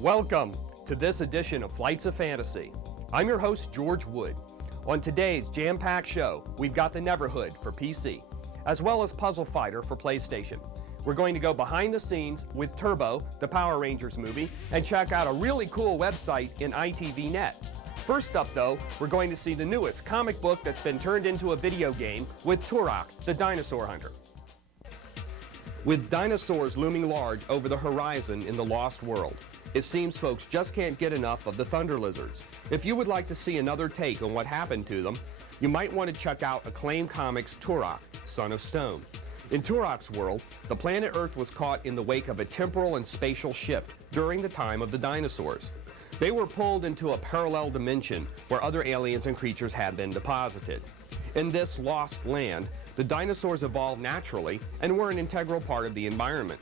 Welcome to this edition of Flights of Fantasy. I'm your host, George Wood. On today's jam-packed show, we've got the Neverhood for PC, as well as Puzzle Fighter for PlayStation. We're going to go behind the scenes with Turbo, the Power Rangers movie, and check out a really cool website in ITVNet. First up, though, we're going to see the newest comic book that's been turned into a video game with Turok, the dinosaur hunter. With dinosaurs looming large over the horizon in the Lost World, it seems folks just can't get enough of the thunder lizards. If you would like to see another take on what happened to them, you might want to check out Acclaim Comics' Turok, Son of Stone. In Turok's world, the planet Earth was caught in the wake of a temporal and spatial shift during the time of the dinosaurs. They were pulled into a parallel dimension where other aliens and creatures had been deposited. In this lost land, the dinosaurs evolved naturally and were an integral part of the environment.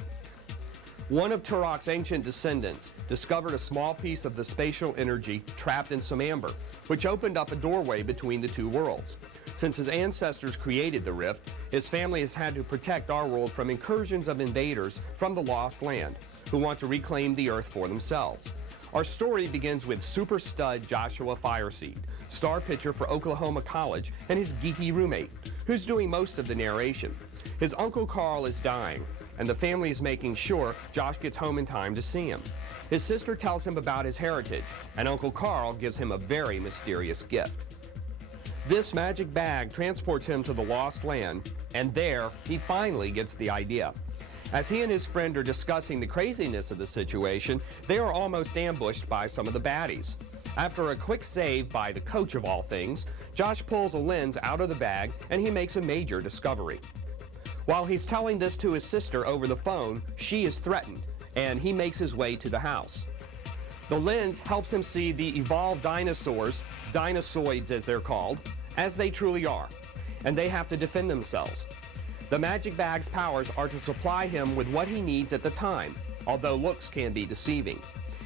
One of Turok's ancient descendants discovered a small piece of the spatial energy trapped in some amber, which opened up a doorway between the two worlds. Since his ancestors created the rift, his family has had to protect our world from incursions of invaders from the lost land, who want to reclaim the Earth for themselves. Our story begins with super stud Joshua Fireseed, star pitcher for Oklahoma College, and his geeky roommate, who's doing most of the narration. His Uncle Carl is dying, and the family is making sure Josh gets home in time to see him. His sister tells him about his heritage, and Uncle Carl gives him a very mysterious gift. This magic bag transports him to the lost land, and there he finally gets the idea. As he and his friend are discussing the craziness of the situation, they are almost ambushed by some of the baddies. After a quick save by the coach of all things, Josh pulls a lens out of the bag and he makes a major discovery. While he's telling this to his sister over the phone, she is threatened, and he makes his way to the house. The lens helps him see the evolved dinosaurs, dinosaurs as they're called, as they truly are, and they have to defend themselves. The magic bag's powers are to supply him with what he needs at the time, although looks can be deceiving.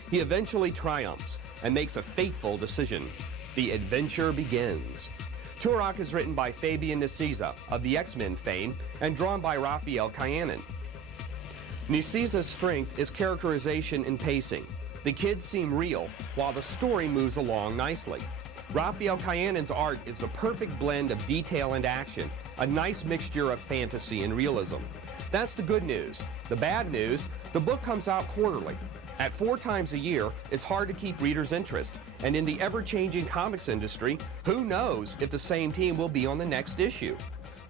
He eventually triumphs and makes a fateful decision. The adventure begins. Turok is written by Fabian Nicieza of the X-Men fame and drawn by Raphael Kyanan. Nicieza's strength is characterization and pacing. The kids seem real, while the story moves along nicely. Raphael Kyanan's art is the perfect blend of detail and action, a nice mixture of fantasy and realism. That's the good news. The bad news, the book comes out quarterly. At 4 times a year, it's hard to keep readers' interest, and in the ever-changing comics industry, who knows if the same team will be on the next issue.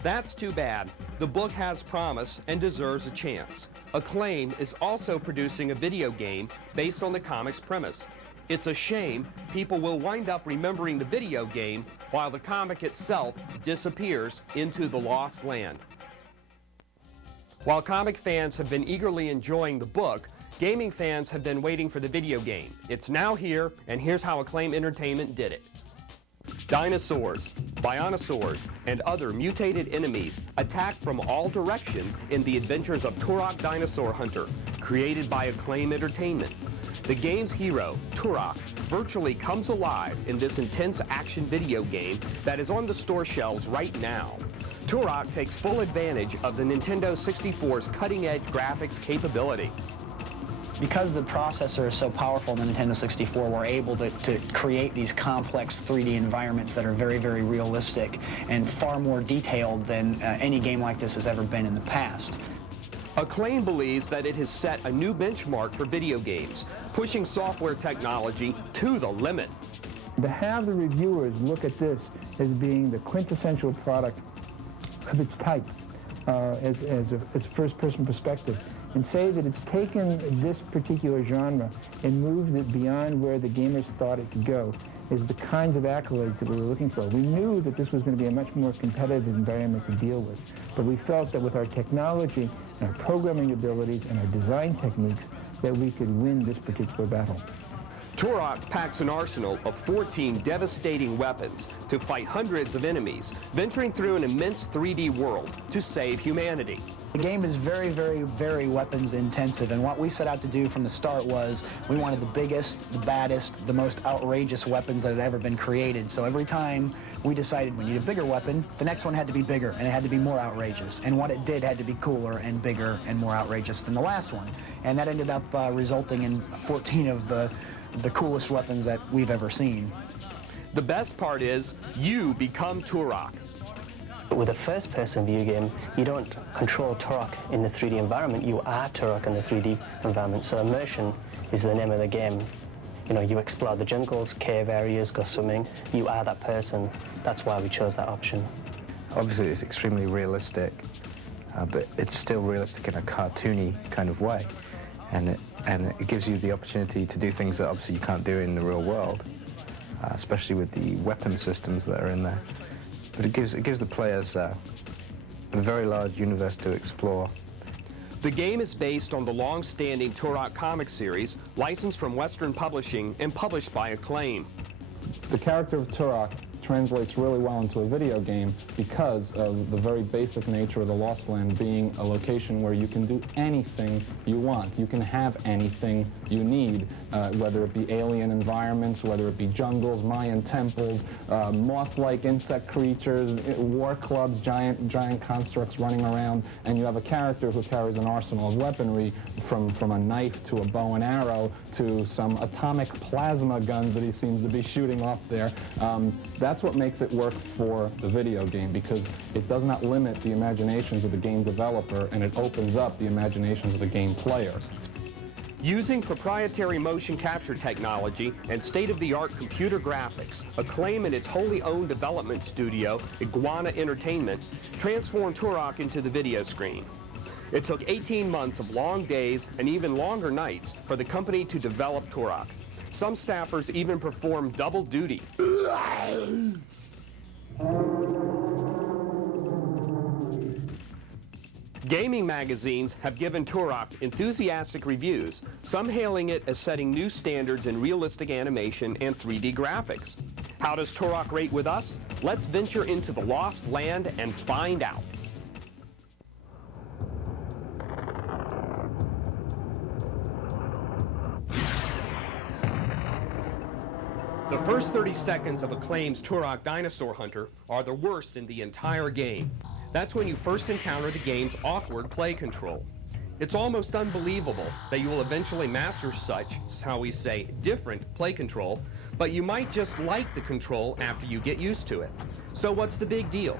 That's too bad. The book has promise and deserves a chance. Acclaim is also producing a video game based on the comic's premise. It's a shame people will wind up remembering the video game while the comic itself disappears into the lost land. While comic fans have been eagerly enjoying the book, gaming fans have been waiting for the video game. It's now here, and here's how Acclaim Entertainment did it. Dinosaurs, bionosaurs, and other mutated enemies attack from all directions in the adventures of Turok Dinosaur Hunter, created by Acclaim Entertainment. The game's hero, Turok, virtually comes alive in this intense action video game that is on the store shelves right now. Turok takes full advantage of the Nintendo 64's cutting-edge graphics capability. Because the processor is so powerful in the Nintendo 64, we're able to create these complex 3D environments that are very, very realistic and far more detailed than any game like this has ever been in the past. Acclaim believes that it has set a new benchmark for video games, pushing software technology to the limit. To have the reviewers look at this as being the quintessential product of its type, as a first-person perspective, and say that it's taken this particular genre and moved it beyond where the gamers thought it could go, is the kinds of accolades that we were looking for. We knew that this was going to be a much more competitive environment to deal with, but we felt that with our technology and our programming abilities and our design techniques that we could win this particular battle. Turok packs an arsenal of 14 devastating weapons to fight hundreds of enemies, venturing through an immense 3D world to save humanity. The game is very, very, very weapons intensive, and what we set out to do from the start was we wanted the biggest, the baddest, the most outrageous weapons that had ever been created. So every time we decided we need a bigger weapon, the next one had to be bigger, and it had to be more outrageous. And what it did had to be cooler and bigger and more outrageous than the last one. And that ended up resulting in 14 of the coolest weapons that we've ever seen. The best part is you become Turok. With a first-person view game, you don't control Turok in the 3D environment, you are Turok in the 3D environment. So immersion is the name of the game. You know, you explore the jungles, cave areas, go swimming. You are that person. That's why we chose that option. Obviously, it's extremely realistic, but it's still realistic in a cartoony kind of way. And it gives you the opportunity to do things that obviously you can't do in the real world, especially with the weapon systems that are in there. But it gives the players a very large universe to explore. The game is based on the long-standing Turok comic series, licensed from Western Publishing and published by Acclaim. The character of Turok translates really well into a video game because of the very basic nature of the Lost Land being a location where you can do anything you want. You can have anything you need, whether it be alien environments, whether it be jungles, Mayan temples, moth-like insect creatures, war clubs, giant constructs running around, and you have a character who carries an arsenal of weaponry from a knife to a bow and arrow to some atomic plasma guns that he seems to be shooting off there. That's what makes it work for the video game, because it does not limit the imaginations of the game developer, and it opens up the imaginations of the game player. Using proprietary motion capture technology and state-of-the-art computer graphics, Acclaim and its wholly owned development studio, Iguana Entertainment, transformed Turok into the video screen. It took 18 months of long days and even longer nights for the company to develop Turok. Some staffers even performed double duty. Gaming magazines have given Turok enthusiastic reviews, some hailing it as setting new standards in realistic animation and 3D graphics. How does Turok rate with us? Let's venture into the Lost Land and find out. The first 30 seconds of Acclaim's Turok Dinosaur Hunter are the worst in the entire game. That's when you first encounter the game's awkward play control. It's almost unbelievable that you will eventually master such, how we say, different play control, but you might just like the control after you get used to it. So what's the big deal?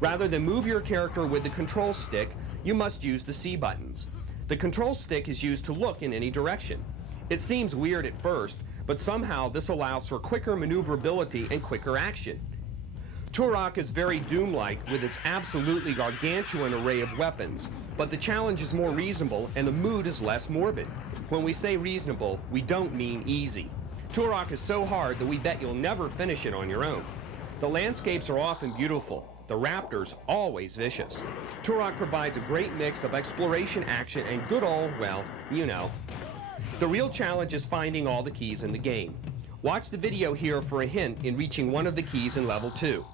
Rather than move your character with the control stick, you must use the C buttons. The control stick is used to look in any direction. It seems weird at first, but somehow this allows for quicker maneuverability and quicker action. Turok is very Doom-like with its absolutely gargantuan array of weapons, but the challenge is more reasonable and the mood is less morbid. When we say reasonable, we don't mean easy. Turok is so hard that we bet you'll never finish it on your own. The landscapes are often beautiful, the raptors always vicious. Turok provides a great mix of exploration, action, and good old, well, you know. The real challenge is finding all the keys in the game. Watch the video here for a hint in reaching one of the keys in level 2.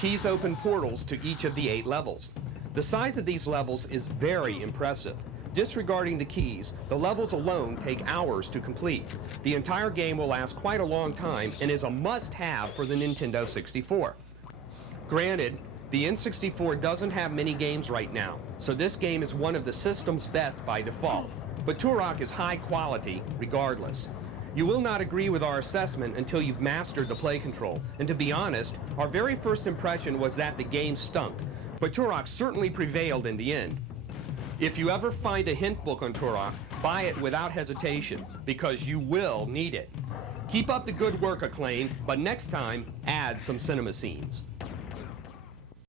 Keys open portals to each of the 8 levels. The size of these levels is very impressive. Disregarding the keys, the levels alone take hours to complete. The entire game will last quite a long time and is a must-have for the Nintendo 64. Granted, the N64 doesn't have many games right now, so this game is one of the system's best by default. But Turok is high quality regardless. You will not agree with our assessment until you've mastered the play control. And to be honest, our very first impression was that the game stunk, but Turok certainly prevailed in the end. If you ever find a hint book on Turok, buy it without hesitation, because you will need it. Keep up the good work, Acclaim, but next time, add some cinema scenes.